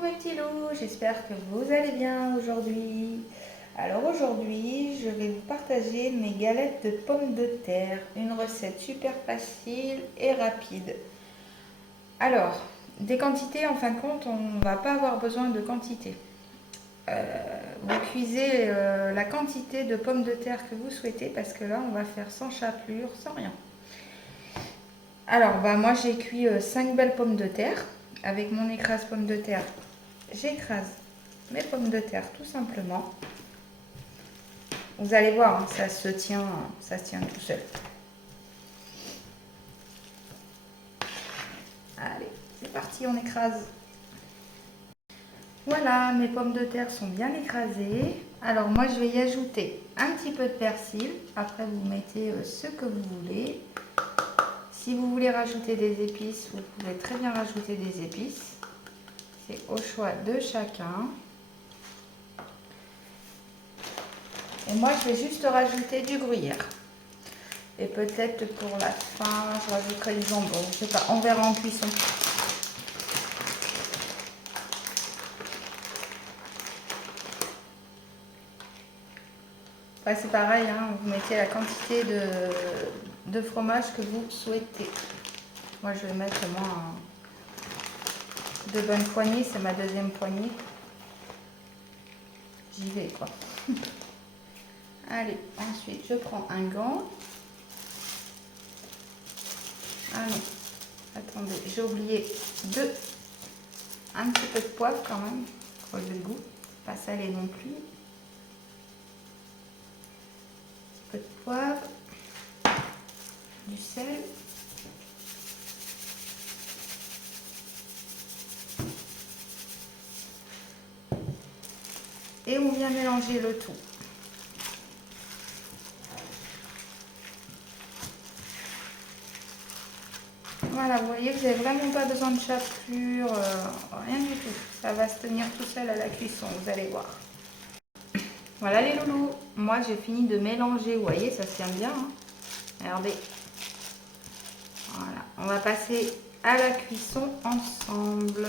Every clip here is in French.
mes petits loups, j'espère que vous allez bien aujourd'hui. Alors aujourd'hui, je vais vous partager mes galettes de pommes de terre, une recette super facile et rapide. Alors, des quantités, en fin de compte, on ne va pas avoir besoin de quantité. Vous cuisez la quantité de pommes de terre que vous souhaitez parce que là, on va faire sans chapelure, sans rien. Alors, moi j'ai cuit 5 belles pommes de terre. Avec mon écrase pommes de terre, j'écrase mes pommes de terre tout simplement. Vous allez voir, hein, ça se tient tout seul. Allez, c'est parti, on écrase. Voilà, mes pommes de terre sont bien écrasées. Alors moi je vais y ajouter un petit peu de persil. Après vous mettez ce que vous voulez. Si vous voulez rajouter des épices, vous pouvez très bien rajouter des épices. C'est au choix de chacun. Et moi, je vais juste rajouter du gruyère. Et peut-être pour la fin, je rajouterai du jambon. Je sais pas, on verra en cuisson. Enfin, c'est pareil, hein, vous mettez la quantité de fromage que vous souhaitez. Moi, je vais mettre deux bonnes poignées, c'est ma deuxième poignée. J'y vais, quoi. Allez, ensuite, je prends un gant. Ah non, attendez, j'ai oublié un petit peu de poivre quand même, pour relever le goût. Pas salé non plus. Un peu de poivre, du sel. Et on vient mélanger le tout. Voilà, vous voyez, vous n'avez vraiment pas besoin de chapelure, rien du tout. Ça va se tenir tout seul à la cuisson, vous allez voir. Voilà les loulous, moi j'ai fini de mélanger, vous voyez, ça se tient bien. Hein. Regardez. Voilà, on va passer à la cuisson ensemble.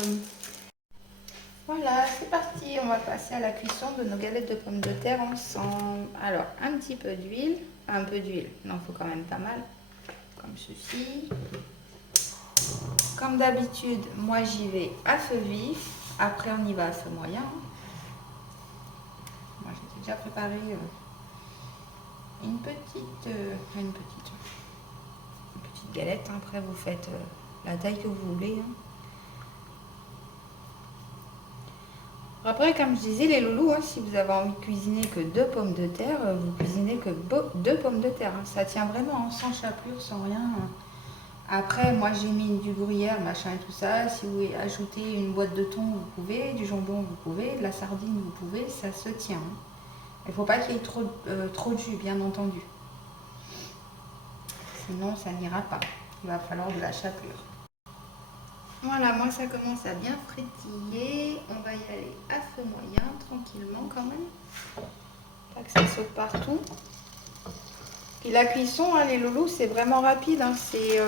Voilà, c'est parti, on va passer à la cuisson de nos galettes de pommes de terre ensemble. Alors, un petit peu d'huile, un peu d'huile, il en faut quand même pas mal, comme ceci. Comme d'habitude, moi j'y vais à feu vif, après on y va à feu moyen. Moi j'ai déjà préparé une petite galette, hein. Après vous faites la taille que vous voulez. Hein. Après, comme je disais, les loulous, hein, si vous avez envie de cuisiner que 2 pommes de terre, vous cuisinez que 2 pommes de terre. Hein. Ça tient vraiment, hein, sans chapelure, sans rien. Hein. Après, moi j'ai mis du gruyère, machin et tout ça. Si vous voulez ajouter une boîte de thon, vous pouvez. Du jambon, vous pouvez. De la sardine, vous pouvez. Ça se tient. Hein. Il ne faut pas qu'il y ait trop de jus, bien entendu. Sinon, ça n'ira pas. Il va falloir de la chapelure. Voilà, moi ça commence à bien frétiller. On va y aller à feu moyen, tranquillement quand même. Pas que ça saute partout. Puis la cuisson, hein, les loulous, c'est vraiment rapide. Hein. C'est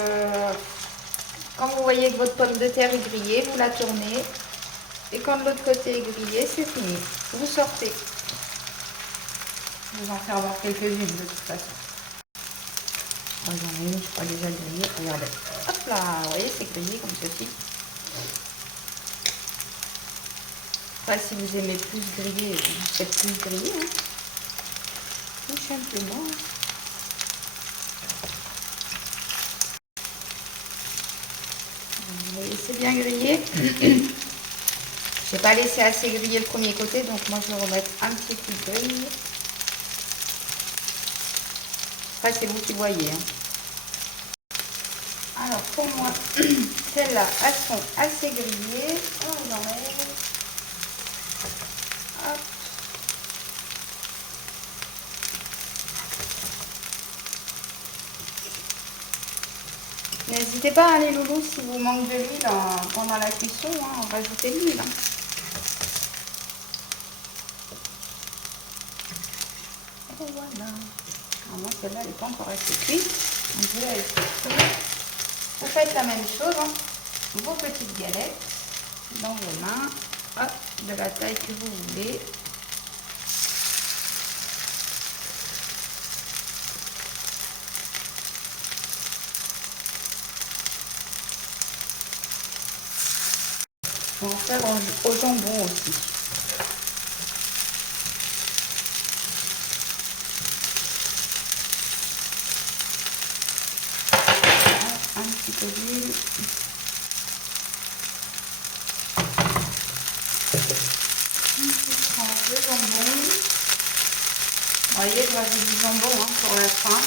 quand vous voyez que votre pomme de terre est grillée, vous la tournez. Et quand de l'autre côté est grillé, c'est fini. Vous sortez. Je vais en faire voir quelques-unes de toute façon. Moi j'en ai une, je crois déjà grillée. Regardez. Hop là, vous voyez, c'est grillé comme ceci. Enfin, si vous aimez plus griller, vous faites plus griller. Hein. Tout simplement. Vous voyez, c'est bien grillé. Je n'ai pas laissé assez griller le premier côté, donc moi je vais remettre un petit coup de grille. Après, c'est vous qui voyez. Hein. Alors, pour moi, celles-là, elles sont assez grillées. On les enlève. Hop. N'hésitez pas, hein, les loulous, si vous manque de l'huile pendant la cuisson, hein, rajoutez de l'huile. Hein. Et voilà. Alors moi, celle-là, elle n'est pas encore assez cuite. Donc, je vais la laisser cuire. Vous faites la même chose, hein. Vos petites galettes dans vos mains. hop, de la taille que vous voulez. On va en faire au jambon aussi. Un petit peu d'huile. Une petite tranche de jambon. Vous voyez, je rajoute du jambon pour la fin.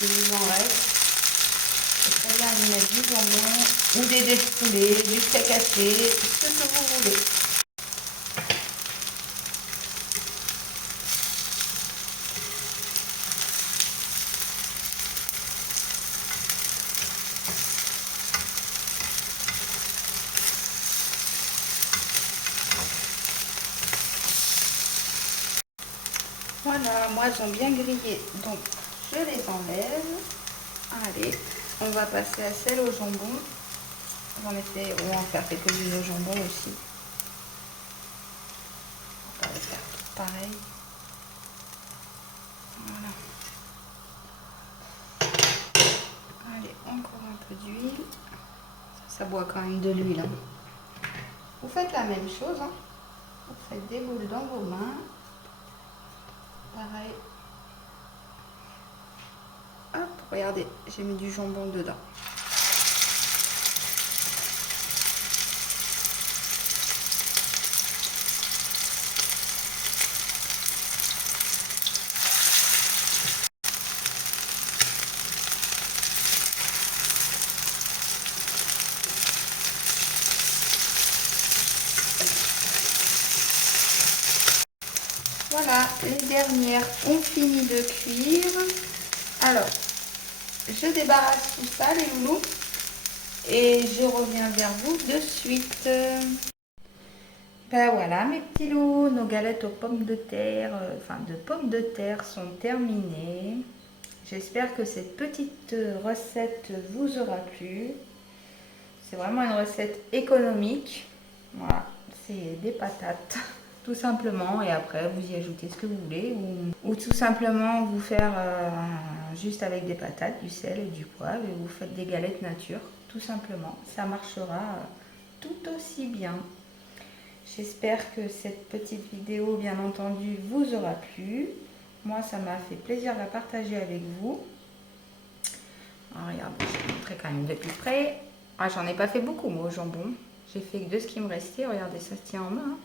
Il vous en reste. C'est très bien de mettre du jambon ou des dés de poulet, du steak haché, ce que vous voulez. Voilà, moi ils ont bien grillé, donc je les enlève. Allez, on va passer à celle au jambon. J'en ai fait, on va en faire quelques-unes au jambon aussi. On va les faire tout pareil. Voilà. Allez, encore un peu d'huile. Ça boit quand même de l'huile. Vous faites la même chose. Vous faites des boules dans vos mains. Pareil. Hop, regardez, j'ai mis du jambon dedans. Voilà, les dernières ont fini de cuire. Alors, je débarrasse tout ça, les loulous, et je reviens vers vous de suite. Ben voilà, mes petits loups, nos galettes aux pommes de terre, sont terminées. J'espère que cette petite recette vous aura plu. C'est vraiment une recette économique. Voilà, c'est des patates, tout simplement. Et après, vous y ajoutez ce que vous voulez. Ou tout simplement vous faire juste avec des patates, du sel et du poivre. Et vous faites des galettes nature, tout simplement. Ça marchera tout aussi bien. J'espère que cette petite vidéo, bien entendu, vous aura plu. Moi, ça m'a fait plaisir de la partager avec vous. Alors, regardez, je vais vous montrer quand même de plus près. Ah, j'en ai pas fait beaucoup, moi, au jambon. J'ai fait que de ce qui me restait. Regardez, ça se tient en main.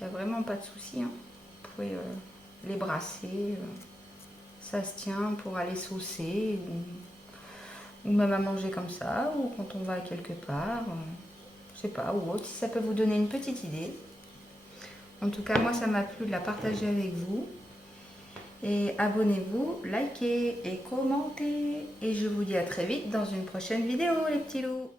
Il n'y a vraiment pas de souci. Vous pouvez les brasser. Ça se tient pour aller saucer. Ou même à manger comme ça. Ou quand on va quelque part. Je sais pas, ou autre. Si ça peut vous donner une petite idée. En tout cas, moi, ça m'a plu de la partager avec vous. Et abonnez-vous, likez et commentez. Et je vous dis à très vite dans une prochaine vidéo, les petits loups.